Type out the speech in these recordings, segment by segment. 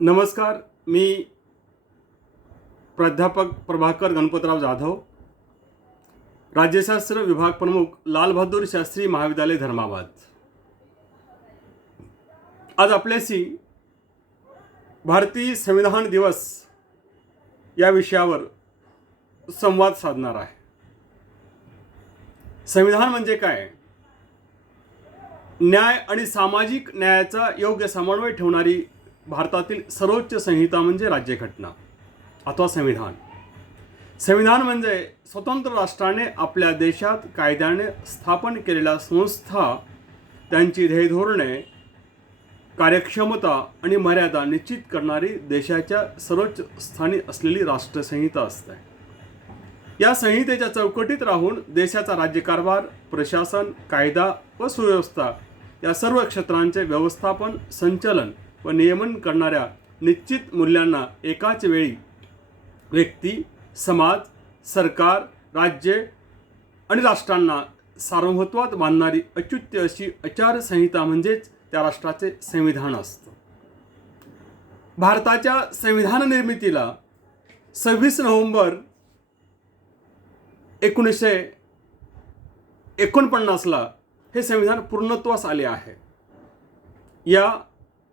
नमस्कार. मी प्राध्यापक प्रभाकर गणपतराव जाधव, राज्यशास्त्र विभाग प्रमुख, लाल बहादूर शास्त्री महाविद्यालय, धर्माबाद. आज आपल्याशी भारतीय संविधान दिवस या विषयावर संवाद साधणार आहे. संविधान म्हणजे काय? न्याय आणि सामाजिक न्यायाचा योग्य समन्वय ठेवणारी भारतातील सर्वोच्च संहिता म्हणजे राज्यघटना अथवा संविधान. संविधान म्हणजे स्वतंत्र राष्ट्राने आपल्या देशात कायद्याने स्थापन केलेल्या संस्था, त्यांची ध्येयधोरणे, कार्यक्षमता आणि मर्यादा निश्चित करणारी देशाच्या सर्वोच्च स्थानी असलेली राष्ट्रसंहिता असते. या संहितेच्या चौकटीत राहून देशाचा राज्यकारभार, प्रशासन, कायदा व सुव्यवस्था या सर्व क्षेत्रांचे व्यवस्थापन, संचलन व नियमन करणाऱ्या निश्चित मूल्यांना एकाच वेळी व्यक्ती, समाज, सरकार, राज्ये आणि राष्ट्रांना सार्वभौमत्वात बांधणारी अच्युत्य अशी आचारसंहिता म्हणजेच त्या राष्ट्राचे संविधान असतं. भारताच्या संविधान निर्मितीला 26 नोव्हेंबर 1949ला हे संविधान पूर्णत्वास आले आहे. या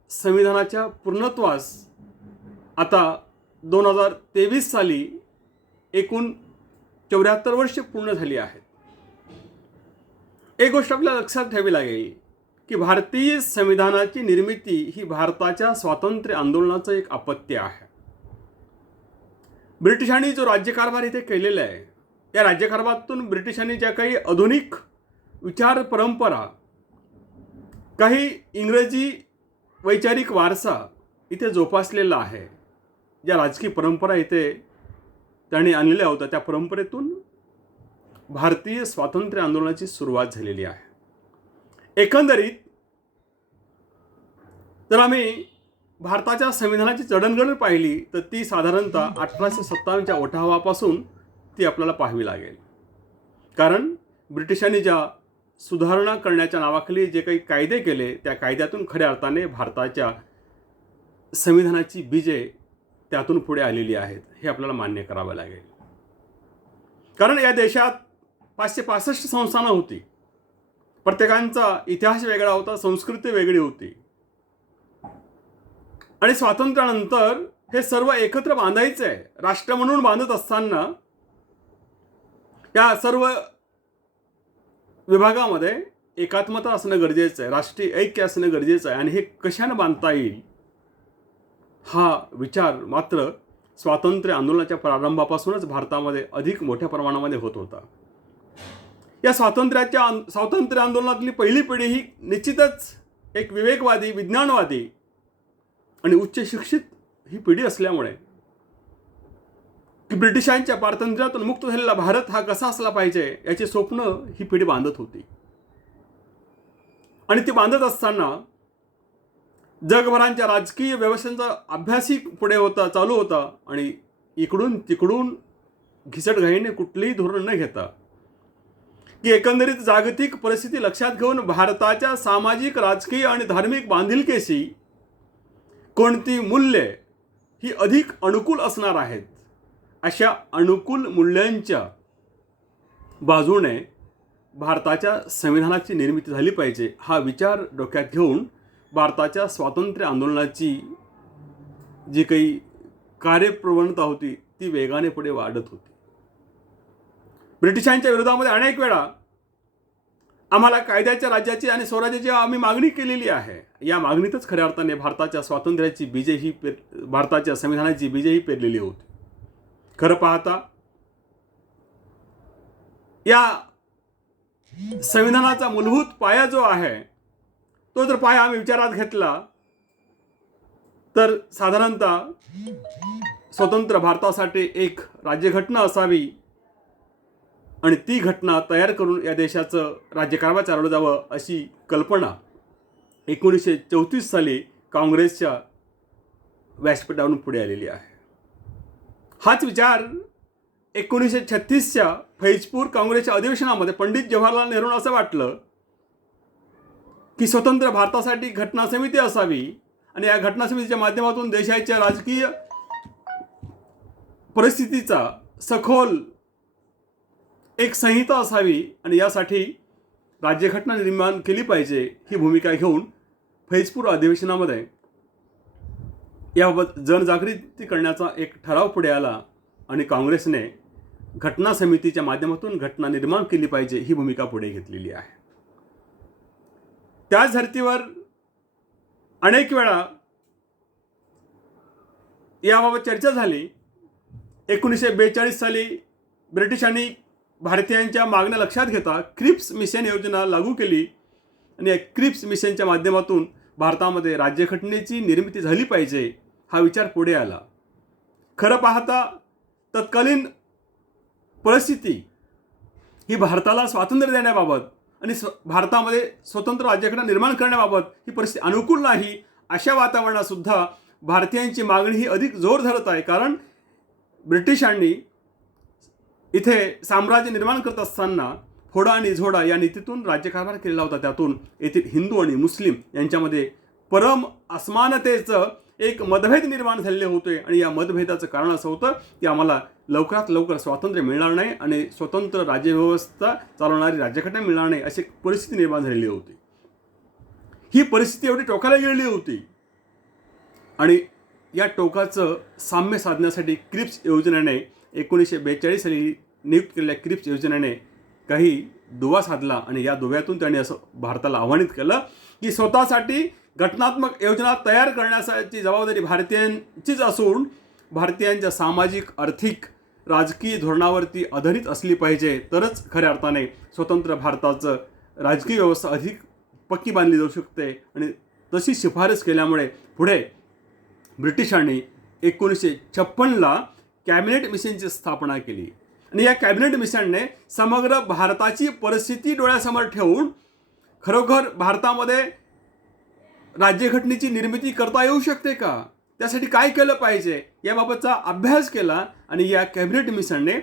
संविधानाच्या पूर्णत्वास आता 2023 साली एकूण 74 वर्षे पूर्ण झाली आहेत. एक गोष्ट आपल्याला लक्षात ठेवावी लागेल की भारतीय संविधानाची निर्मिती ही भारताच्या स्वातंत्र्य आंदोलनाचं एक अपत्य आहे. ब्रिटिशांनी जो राज्यकारभार इथे केलेला आहे, या राज्यकारभारातून ब्रिटिशांनी ज्या काही आधुनिक विचार परंपरा, काही इंग्रजी वैचारिक वारसा इथे जोपासलेला आहे, ज्या राजकीय परंपरा इथे त्यांनी आणलेल्या होत्या, त्या परंपरेतून भारतीय स्वातंत्र्य आंदोलनाची सुरुवात झालेली आहे. एकंदरीत जर आम्ही भारताच्या संविधानाची जडणघडण पाहिली तर ती साधारणतः 1857च्या उठावापासून ती आपल्याला पाहावी लागेल. कारण ब्रिटिशांनी ज्या सुधारणा करण्याच्या नावाखाली जे काही कायदे केले, त्या कायद्यातून खऱ्या अर्थाने भारताच्या संविधानाची बीजे त्यातून पुढे आलेली आहेत, हे आपल्याला मान्य करावं लागेल. कारण या देशात 565 संस्थानं होती. प्रत्येकांचा इतिहास वेगळा होता, संस्कृती वेगळी होती. आणि स्वातंत्र्यानंतर हे सर्व एकत्र बांधायचं आहे. राष्ट्र म्हणून बांधत असताना या सर्व विभागामध्ये एकात्मता असणं गरजेचं आहे, राष्ट्रीय ऐक्य असणं गरजेचं आहे. आणि हे कशानं बांधता येईल हा विचार मात्र स्वातंत्र्य आंदोलनाच्या प्रारंभापासूनच भारतामध्ये अधिक मोठ्या प्रमाणामध्ये होत होता. या स्वातंत्र्य आंदोलनातली पहिली पिढी ही निश्चितच एक विवेकवादी, विज्ञानवादी आणि उच्च शिक्षित ही पिढी असल्यामुळे की ब्रिटिशांच्या पारतंत्र्यातून मुक्त झालेला भारत हा कसा असला पाहिजे याचे स्वप्न ही पिढी बांधत होती. आणि ती बांधत असताना जगभरांच्या राजकीय व्यवस्थांचा अभ्यासही पुढे होता, चालू होता. आणि इकडून तिकडून घिसटघाईने कुठलेही धोरण न घेता की एकंदरीत जागतिक परिस्थिती लक्षात घेऊन भारताच्या सामाजिक, राजकीय आणि धार्मिक बांधिलकीशी कोणती मूल्ये ही अधिक अनुकूल असणार आहेत, अशा अनुकूल मूल्यांच्या बाजूने भारताच्या संविधानाची निर्मिती झाली पाहिजे, हा विचार डोक्यात घेऊन भारताच्या स्वातंत्र्य आंदोलनाची जी काही कार्यप्रवणता होती ती वेगाने पुढे वाढत होती. ब्रिटिशांच्या विरोधामध्ये अनेक वेळा आम्हाला कायद्याच्या राज्याची आणि स्वराज्याची आम्ही मागणी केलेली आहे. या मागणीतच खऱ्या अर्थाने भारताच्या स्वातंत्र्याची बीजे भारताच्या संविधानाची बीजे पेरलेली होती. खरं पाहता या संविधानाचा मूलभूत पाया जो आहे तो जर पाया आम्ही विचारात घेतला तर साधारणतः स्वतंत्र भारतासाठी एक राज्यघटना असावी आणि ती घटना तयार करून या देशाचं राज्यकारभार चालवलं जावं अशी कल्पना 1934 साली काँग्रेसच्या व्यासपीठावरून पुढे आलेली आहे. हाच विचार 1936च्या फैजपूर काँग्रेसच्या अधिवेशनामध्ये पंडित जवाहरलाल नेहरूंना असं वाटलं की स्वतंत्र भारतासाठी घटना समिती असावी आणि या घटना समितीच्या माध्यमातून देशाच्या राजकीय परिस्थितीचा सखोल एक संहिता असावी आणि यासाठी राज्यघटना निर्माण केली पाहिजे ही भूमिका घेऊन फैजपूर अधिवेशनामध्ये याबाबत जनजागृती करण्याचा एक ठराव पुढे आला आणि काँग्रेसने घटना समितीच्या माध्यमातून घटना निर्माण केली पाहिजे ही भूमिका पुढे घेतलेली आहे. त्याच धर्तीवर अनेक वेळा याबाबत चर्चा झाली. 1942 साली ब्रिटिशांनी भारतीयांच्या मागण्या लक्षात घेता क्रिप्स मिशन योजना लागू केली आणि या क्रिप्स मिशनच्या माध्यमातून भारतामध्ये राज्यघटनेची निर्मिती झाली पाहिजे हा विचार पुढे आला. खरं पाहता तत्कालीन परिस्थिती ही भारताला स्वातंत्र्य देण्याबाबत आणि भारतामध्ये स्वतंत्र राज्यघटना निर्माण करण्याबाबत ही परिस्थिती अनुकूल नाही. अशा वातावरणात सुद्धा भारतीयांची मागणी ही अधिक जोर धरत आहे. कारण ब्रिटिशांनी इथे साम्राज्य निर्माण करत असताना फोडा आणि झोडा या नीतीतून राज्यकारभार केलेला होता. त्यातून येथील हिंदू आणि मुस्लिम यांच्यामध्ये परम असमानतेचं एक मतभेद निर्माण झालेले होते आणि या मतभेदाचं कारण असं होतं की आम्हाला लवकरात लवकर स्वातंत्र्य मिळणार नाही आणि स्वतंत्र राज्यव्यवस्था चालवणारी राज्यघटना मिळणार नाही अशी परिस्थिती निर्माण झालेली होती. ही परिस्थिती एवढी टोकाला गेलेली होती आणि या टोकाचं साम्य साधण्यासाठी क्रिप्स योजनेने 1942 साली नियुक्त केलेल्या क्रिप्स योजनेने काही दुवा साधला आणि या दुव्यातून त्यांनी असं भारताला आव्हानित केलं की स्वतःसाठी घटनात्मक योजना तयार करण्याची जबाबदारी भारतीयांचीच असून भारतीयांच्या सामाजिक आर्थिक राजकीय धोरणावरती आधारित असली पाहिजे. तरच खऱ्या अर्थाने स्वतंत्र भारताचं राजकीय व्यवस्था अधिक पक्की बांधली जाऊ शकते. आणि तशी शिफारस केल्यामुळे पुढे ब्रिटिशांनी 1956ला कॅबिनेट मिशनची स्थापना केली आणि या कॅबिनेट मिशनने समग्र भारताची परिस्थिती डोळ्यासमोर ठेवून खरोखर भारतामध्ये राज्यघटनेची निर्मिती करता येऊ शकते का, त्यासाठी काय केलं पाहिजे याबाबतचा अभ्यास केला. आणि या कॅबिनेट मिशनने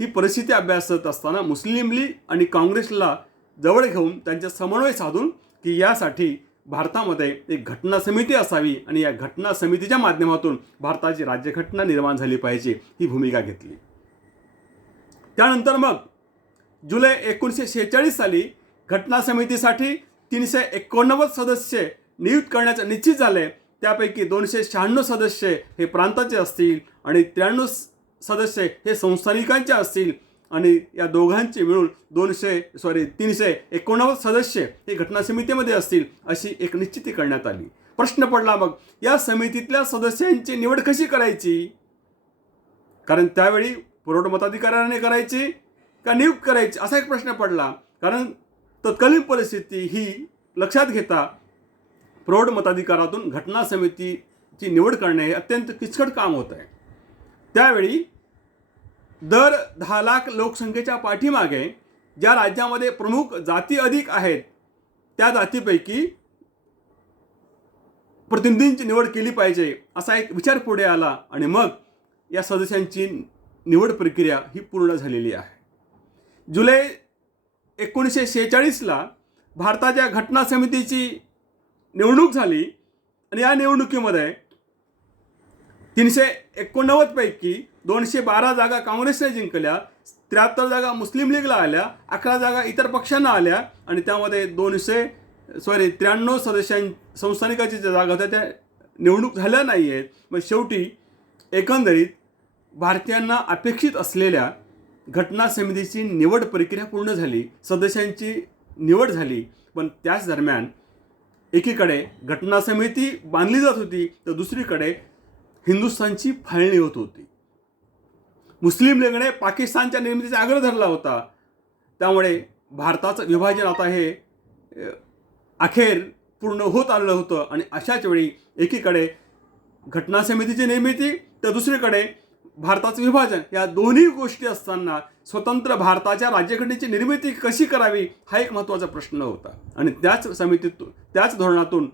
ही परिस्थिती अभ्यासत असताना मुस्लिम लीग आणि काँग्रेसला जवळ घेऊन त्यांच्या समन्वय साधून की यासाठी भारतामध्ये एक घटना समिती असावी आणि या घटना समितीच्या माध्यमातून भारताची राज्यघटना निर्माण झाली पाहिजे ही भूमिका घेतली. त्यानंतर मग जुलै 1946 साली घटना समितीसाठी 389 सदस्य नियुक्त करण्याचे निश्चित झाले. त्यापैकी 296 सदस्य हे प्रांताचे असतील आणि 93 सदस्य हे संस्थानिकांचे असतील आणि या दोघांचे मिळून 389 सदस्य हे घटना समितीमध्ये असतील अशी एक निश्चिती करण्यात आली. प्रश्न पडला मग या समितीतल्या सदस्यांची निवड कशी करायची, कारण त्यावेळी पुरवठ मताधिकाऱ्याने करायची का नियुक्त करायची असा एक प्रश्न पडला. कारण तत्कालीन परिस्थिती ही लक्षात घेता प्रौढ मताधिकारातून घटना समितीची निवड करणे हे अत्यंत किचकट काम होत आहे. त्यावेळी दर 10 लाख लोकसंख्येच्या पाठीमागे ज्या राज्यामध्ये प्रमुख जाती अधिक आहेत त्या जातीपैकी प्रतिनिधींची निवड केली पाहिजे असा एक विचार पुढे आला आणि मग या सदस्यांची निवड प्रक्रिया ही पूर्ण झालेली आहे. जुलै 1946ला भारताच्या घटना समितीची निवडणूक झाली आणि या निवडणुकीमध्ये 389 पैकी 212 जागा काँग्रेसने जिंकल्या, 73 जागा मुस्लिम लीगला आल्या, 11 जागा इतर पक्षांना आल्या आणि त्यामध्ये 93 संस्थानिकाची ज्या जागा होत्या त्या निवडणूक झाल्या नाही आहेत. मग शेवटी एकंदरीत भारतीयांना अपेक्षित असलेल्या घटना समितीची निवड प्रक्रिया पूर्ण झाली, सदस्यांची निवड झाली. पण त्याच दरम्यान एकीकडे घटना समिती बांधली जात होती तर दुसरीकडे हिंदुस्थानची फाळणी होत होती. मुस्लिम लीगने पाकिस्तानच्या निर्मितीचा आग्रह धरला होता. त्यामुळे भारताचं विभाजन आता हे अखेर पूर्ण होत आलेलं होतं आणि अशाच वेळी एकीकडे घटना समितीची निर्मिती तर दुसरीकडे भारताचं विभाजन या दोन्ही गोष्टी असताना स्वतंत्र भारताच्या राज्यघटनेची निर्मिती कशी करावी हा एक महत्त्वाचा प्रश्न होता. आणि त्याच धोरणातून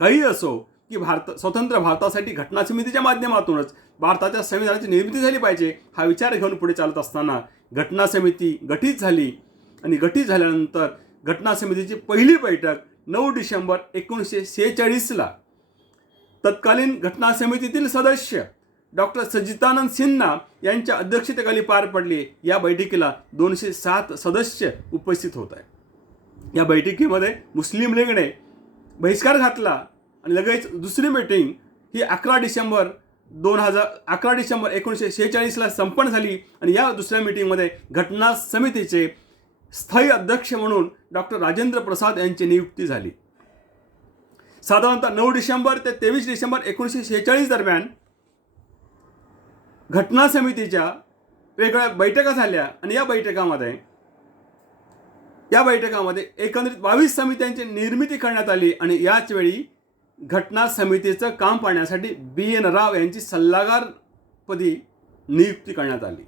काही असो की स्वतंत्र भारतासाठी घटना समितीच्या माध्यमातूनच भारताच्या संविधानाची निर्मिती झाली पाहिजे हा विचार घेऊन पुढे चालत असताना घटना समिती गठीत झाली आणि गठीत झाल्यानंतर घटना समितीची पहिली बैठक 9 डिसेंबर 1946ला तत्कालीन घटना समितीतील सदस्य डॉक्टर सच्चिदानंद सिन्हा यांच्या अध्यक्षतेखाली पार पडली. या बैठकीला 207 सदस्य उपस्थित होत आहे. या बैठकीमध्ये मुस्लिम लीगने बहिष्कार घातला आणि लगेच दुसरी मीटिंग ही 11 डिसेंबर 1946ला संपन्न झाली आणि या दुसऱ्या मीटिंगमध्ये घटना समितीचे स्थायी अध्यक्ष म्हणून डॉक्टर राजेंद्र प्रसाद यांची नियुक्ती झाली. साधारणतः 9 डिसेंबर ते 23 डिसेंबर 1946 दरम्यान घटना समितीच्या वेगळ्या बैठका झाल्या आणि या बैठकामध्ये एकंदरीत 22 समित्यांची निर्मिती करण्यात आली आणि याच वेळी घटना समितीचं काम पाहण्यासाठी BN राव यांची सल्लागारपदी नियुक्ती करण्यात आली.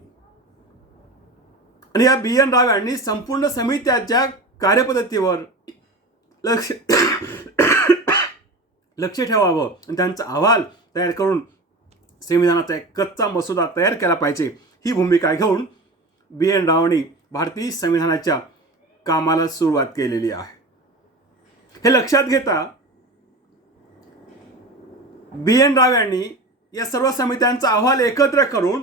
आणि या BN राव यांनी संपूर्ण समित्याच्या कार्यपद्धतीवर लक्ष ठेवावं आणि त्यांचा अहवाल तयार करून संविधानाचा एक कच्चा मसुदा तयार केला पाहिजे ही भूमिका घेऊन BN रावांनी भारतीय संविधानाच्या कामाला सुरुवात केलेली आहे. हे लक्षात घेता BN राव यांनी या सर्व समित्यांचा अहवाल एकत्र करून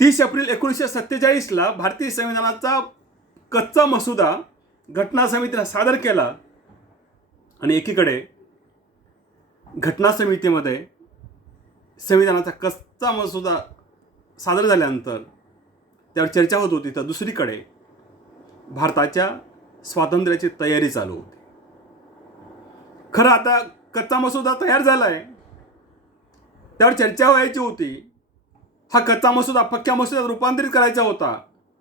30 एप्रिल 1947ला भारतीय संविधानाचा कच्चा मसुदा घटना समितीला सादर केला. आणि एकीकडे घटना समितीमध्ये संविधानाचा कच्चा मसुदा सादर झाल्यानंतर त्यावर चर्चा होत होती, तर दुसरीकडे भारताच्या स्वातंत्र्याची तयारी चालू होती. खरं आता कच्चा मसुदा तयार झाला आहे, त्यावर चर्चा व्हायची होती. हा कच्चा मसुदा पक्क्या मसुद्यात रूपांतरित करायचा होता.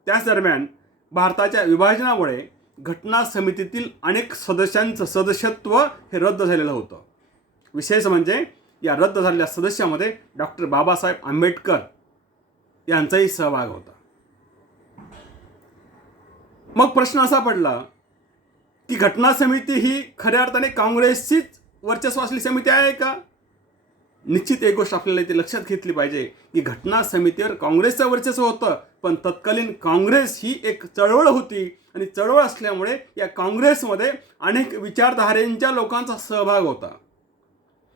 त्याच दरम्यान भारताच्या विभाजनामुळे घटना समितीतील अनेक सदस्यांचं सदस्यत्व हे रद्द झालेलं होतं. विशेष म्हणजे या रद्द झालेल्या सदस्यामध्ये डॉक्टर बाबासाहेब आंबेडकर यांचाही सहभाग होता. मग प्रश्न असा पडला की घटना समिती ही खऱ्या अर्थाने काँग्रेसचीच वर्चस्व असलेली समिती आहे का? निश्चित एक गोष्ट आपल्याला इथे लक्षात घेतली पाहिजे की घटना समितीवर काँग्रेसचं वर्चस्व होतं, पण तत्कालीन काँग्रेस ही एक चळवळ होती आणि चळवळ असल्यामुळे या काँग्रेसमध्ये अनेक विचारधारेंच्या लोकांचा सहभाग होता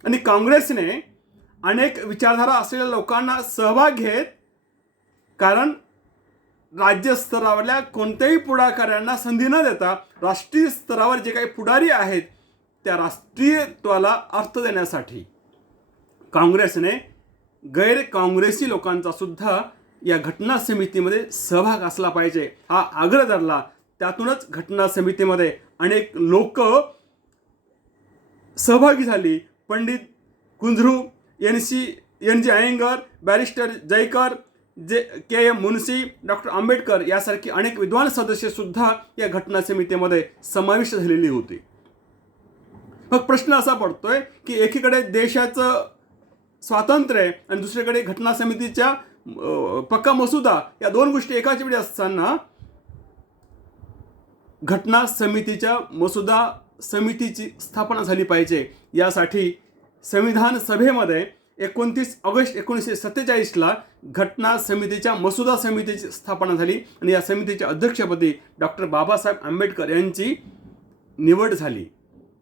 आणि काँग्रेसने अनेक विचारधारा असलेल्या लोकांना सहभाग घेत, कारण राज्यस्तरावरल्या कोणत्याही पुढाकाऱ्यांना संधी न देता राष्ट्रीय स्तरावर जे काही पुढारी आहेत त्या राष्ट्रीयत्वाला अर्थ देण्यासाठी काँग्रेसने गैर काँग्रेसी लोकांचा सुद्धा या घटना समितीमध्ये सहभाग असला पाहिजे हा आग्रह धरला. त्यातूनच घटना समितीमध्ये अनेक लोक सहभागी झाली. Pandit Kunzru, NG Ayyangar, barrister Jayakar, KM Munshi, doctor Ambedkar यासारखी अनेक विद्वान सदस्य सुद्धा या घटना समितीमध्ये समाविष्ट झालेली होती. मग प्रश्न असा पडतोय की एकीकडे देशाचं स्वातंत्र्य आणि दुसरीकडे घटना समितीच्या पक्का मसुदा या दोन गोष्टी एकाच वेळी असताना घटना समितीच्या मसुदा समितीची स्थापना झाली पाहिजे. यासाठी संविधान सभेमध्ये 29 ऑगस्ट 1947ला घटना समितीच्या मसुदा समितीची स्थापना झाली आणि या समितीच्या अध्यक्षपदी डॉक्टर बाबासाहेब आंबेडकर यांची निवड झाली.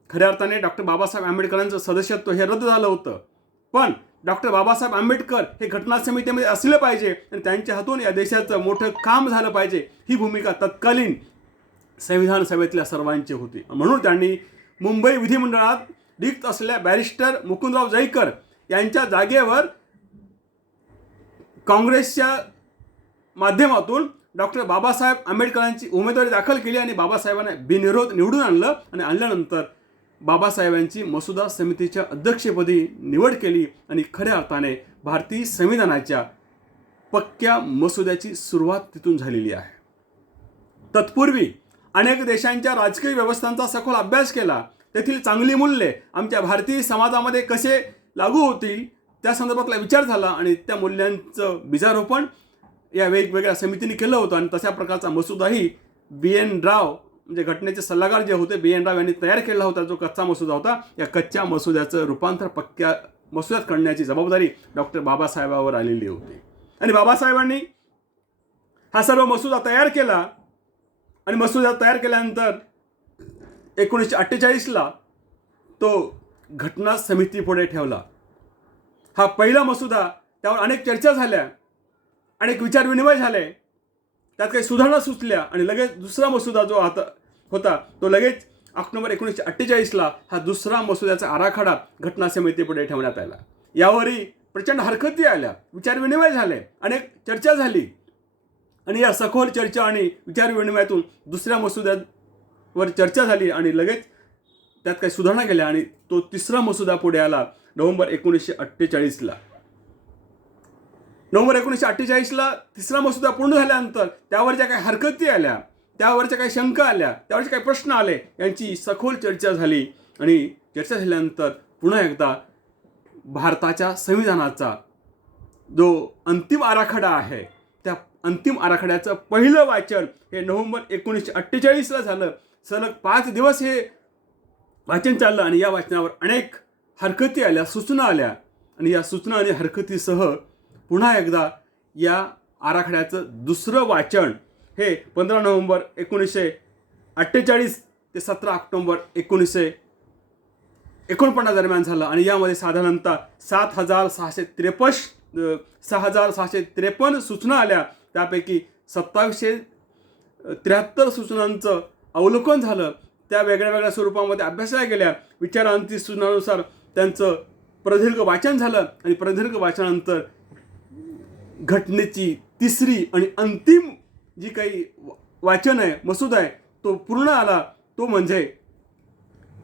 खऱ्या अर्थाने डॉक्टर बाबासाहेब आंबेडकरांचं सदस्यत्व हे रद्द झालं होतं, पण डॉक्टर बाबासाहेब आंबेडकर हे घटना समितीमध्ये असले पाहिजे आणि त्यांच्या हातून या देशाचं मोठं काम झालं पाहिजे ही भूमिका तत्कालीन संविधान सभेतल्या सर्वांची होती. म्हणून त्यांनी मुंबई विधिमंडळात रिक्त असलेल्या बॅरिस्टर मुकुंदराव जयकर यांच्या जागेवर काँग्रेसच्या माध्यमातून डॉक्टर बाबासाहेब आंबेडकरांची उमेदवारी दाखल केली आणि बाबासाहेबांना बिनविरोध निवडून आणलं आणि आणल्यानंतर बाबासाहेबांची मसुदा समितीच्या अध्यक्षपदी निवड केली आणि खऱ्या अर्थाने भारतीय संविधानाच्या पक्क्या मसुद्याची सुरुवात तिथून झालेली आहे. तत्पूर्वी अनेक देशांच्या राजकीय व्यवस्थांचा सखोल अभ्यास केला. तेथील चांगली मूल्ये आमच्या भारतीय समाजामध्ये कसे लागू होतील त्या संदर्भातला विचार झाला आणि त्या मूल्यांचं बीजारोपण या वेगवेगळ्या समितीने केलं होतं आणि तशा प्रकारचा मसुदाही BN राव म्हणजे घटनेचे सल्लागार जे होते BN राव यांनी तयार केला होता. जो कच्चा मसुदा होता या कच्च्या मसुद्याचं रूपांतर पक्क्या मसुद्यात करण्याची जबाबदारी डॉक्टर बाबासाहेबांवर आलेली होती आणि बाबासाहेबांनी हा सर्व मसुदा तयार केला आणि मसुदा तयार केल्यानंतर 1948ला तो घटना समितीपुढे ठेवला. हा पहिला मसुदा, त्यावर अनेक चर्चा झाल्या, अनेक विचारविनिमय झाले, त्यात काही सुधारणा सुचल्या आणि लगेच दुसरा मसुदा जो होता तो लगेच ऑक्टोबर 1948ला हा दुसरा मसुद्याचा आराखडा घटना समितीपुढे ठेवण्यात आला. यावरही प्रचंड हरकती आल्या, विचारविनिमय झाले, अनेक चर्चा झाली आणि या सखोल चर्चा आणि विचारविनिमयातून दुसऱ्या मसुद्यावर चर्चा झाली आणि लगेच त्यात काही सुधारणा केल्या आणि तो तिसरा मसुदा पुढे आला नोव्हेंबर 1948ला. नोव्हेंबर 1948ला तिसरा मसुदा पूर्ण झाल्यानंतर त्यावर ज्या काही हरकती आल्या, त्यावरच्या काही शंका आल्या, त्यावरचे काही प्रश्न आले, यांची सखोल चर्चा झाली आणि चर्चा झाल्यानंतर पुन्हा एकदा भारताच्या संविधानाचा जो अंतिम आराखडा आहे त्या अंतिम आराखड्याचं पहिलं वाचन हे नोव्हेंबर 1948ला झालं. सलग 5 दिवस हे वाचन चाललं आणि या वाचनावर अनेक हरकती आल्या, सूचना आल्या आणि या सूचना आणि हरकतीसह पुन्हा एकदा या आराखड्याचं दुसरं वाचन हे 15 नोव्हेंबर 1948 ते 17 ऑक्टोबर 1949 दरम्यान झालं आणि यामध्ये साधारणतः 6,653 सूचना आल्या. त्यापैकी 2773 सूचनांचं अवलोकन झालं, त्या वेगळ्या वेगळ्या स्वरूपामध्ये अभ्यासल्या गेल्या. विचारांती सूचनानुसार त्यांचं प्रदीर्घ वाचन झालं आणि प्रदीर्घ वाचनानंतर घटनेची तिसरी आणि अंतिम जी काही वाचन आहे, मसुदा आहे, तो पूर्ण आला. तो म्हणजे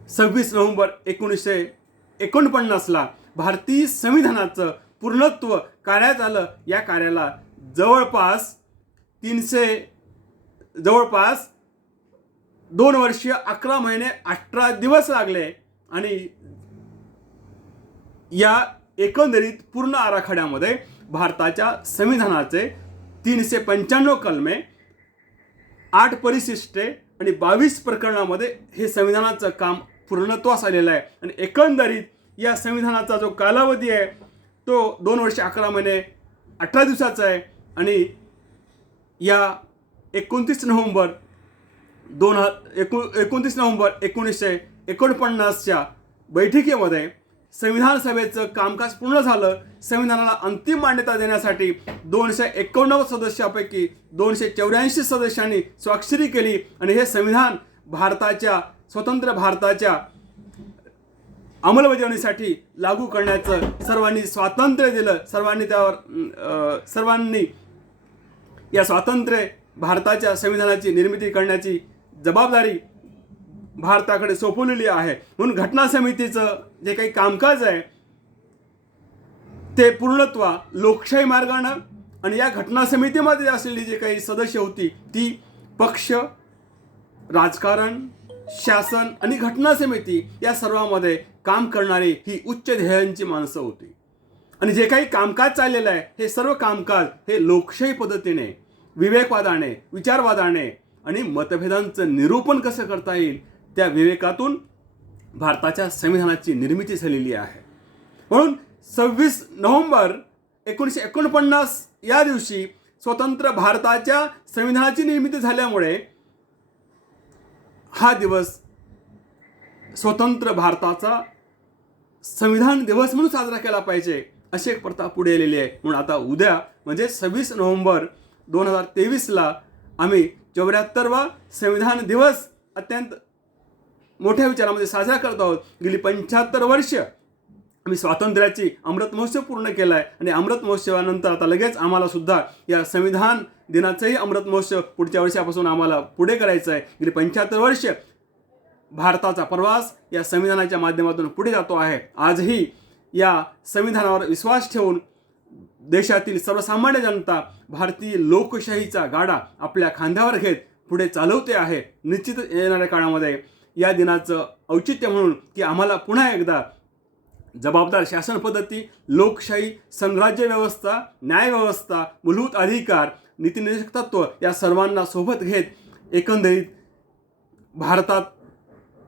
26 नोव्हेंबर 1949ला भारतीय संविधानाचं पूर्णत्व कार्यात आलं. या कार्याला जवळपास 2 वर्ष 11 महिने 18 दिवस लागले आणि या एकंदरीत पूर्ण आराखड्यामध्ये भारताच्या संविधानाचे 395 कलमे, 8 परिशिष्टे आणि 22 प्रकरणामध्ये हे संविधानाचं काम पूर्णत्वास आलेलं आहे आणि एकंदरीत या संविधानाचा जो कालावधी आहे तो 2 वर्ष 11 महिने 18 दिवसाचा आहे आणि या 29 नोव्हेंबर 1949च्या बैठकीमध्ये संविधान सभेचं कामकाज पूर्ण झालं. संविधानाला अंतिम मान्यता देण्यासाठी 289 सदस्यापैकी 284 सदस्यांनी स्वाक्षरी केली आणि हे संविधान स्वतंत्र भारताच्या अंमलबजावणीसाठी लागू करण्याचं सर्वांनी स्वातंत्र्य दिलं. सर्वांनी या स्वातंत्र्य भारताच्या संविधानाची निर्मिती करण्याची जबाबदारी भारताकडे सोपवलेली आहे. म्हणून घटना समितीचं जे काही कामकाज आहे ते पूर्णत्व लोकशाही मार्गानं आणि या घटना समितीमध्ये असलेली जे काही सदस्य होती ती पक्ष, राजकारण, शासन आणि घटना समिती या सर्वांमध्ये काम करणारी ही उच्च ध्येयांची माणसं होती. आणि जे काही कामकाज चाललेलं आहे हे सर्व कामकाज हे लोकशाही पद्धतीने, विवेकवादाने, विचारवादाने आणि मतभेदांचं निरूपण कसं करता येईल त्या विवेकातून भारताच्या संविधानाची निर्मिती झालेली आहे. म्हणून 26 नोव्हेंबर 1949 या दिवशी स्वतंत्र भारताच्या संविधानाची निर्मिती झाल्यामुळे हा दिवस स्वतंत्र भारताचा संविधान दिवस म्हणून साजरा केला पाहिजे अशी एक प्रथा पुढे आलेली आहे. म्हणून आता उद्या म्हणजे 26 नोव्हेंबर 2023ला आम्ही 74वा संविधान दिवस अत्यंत मोठ्या विचारामध्ये साजरा करत आहोत. गेली 75 वर्ष आम्ही स्वातंत्र्याची अमृत महोत्सव पूर्ण केला आहे आणि अमृत महोत्सवानंतर आता लगेच आम्हाला सुद्धा या संविधान दिनाचंही अमृत महोत्सव पुढच्या वर्षापासून आम्हाला पुढे करायचं आहे. गेली 75 वर्ष भारताचा प्रवास या संविधानाच्या माध्यमातून पुढे जातो आहे. आजही या संविधानावर विश्वास ठेवून देशातील सर्वसामान्य जनता भारतीय लोकशाहीचा गाडा आपल्या खांद्यावर घेत पुढे चालवते आहे. निश्चित येणाऱ्या काळामध्ये या दिनाचं औचित्य म्हणून की आम्हाला पुन्हा एकदा जबाबदार शासन पद्धती, लोकशाही, संघराज्य व्यवस्था, न्यायव्यवस्था, मूलभूत अधिकार, नीतिनिर्देशक तत्व या सर्वांना सोबत घेत एकंदरीत भारतात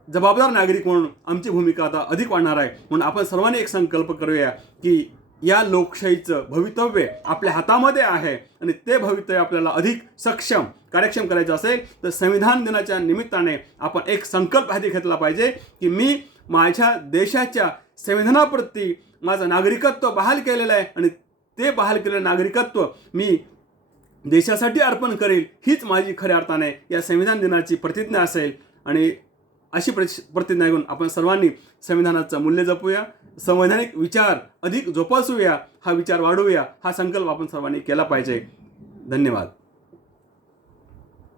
जबाबदार नागरिक म्हणून आमची भूमिका आता अधिक वाढणार आहे. म्हणून आपण सर्वांनी एक संकल्प करूया की या लोकशाहीचं भवितव्य आपल्या हातामध्ये आहे आणि ते भवितव्य आपल्याला अधिक सक्षम, कार्यक्षम करायचं असेल तर संविधान दिनाच्या निमित्ताने आपण एक संकल्प हाती घेतला पाहिजे की मी माझ्या देशाच्या संविधानाप्रती माझं नागरिकत्व बहाल केलेलं आहे आणि ते बहाल केलेलं नागरिकत्व मी देशासाठी अर्पण करेल, हीच माझी खऱ्या अर्थाने या संविधान दिनाची प्रतिज्ञा असेल. आणि अशी प्रतिज्ञा घेऊन आपण सर्वांनी संविधानाचं मूल्य जपूया, संवैधानिक विचार अधिक जोपासूया, हा विचार वाढवूया, हा संकल्प आपण सर्वांनी केला पाहिजे. धन्यवाद.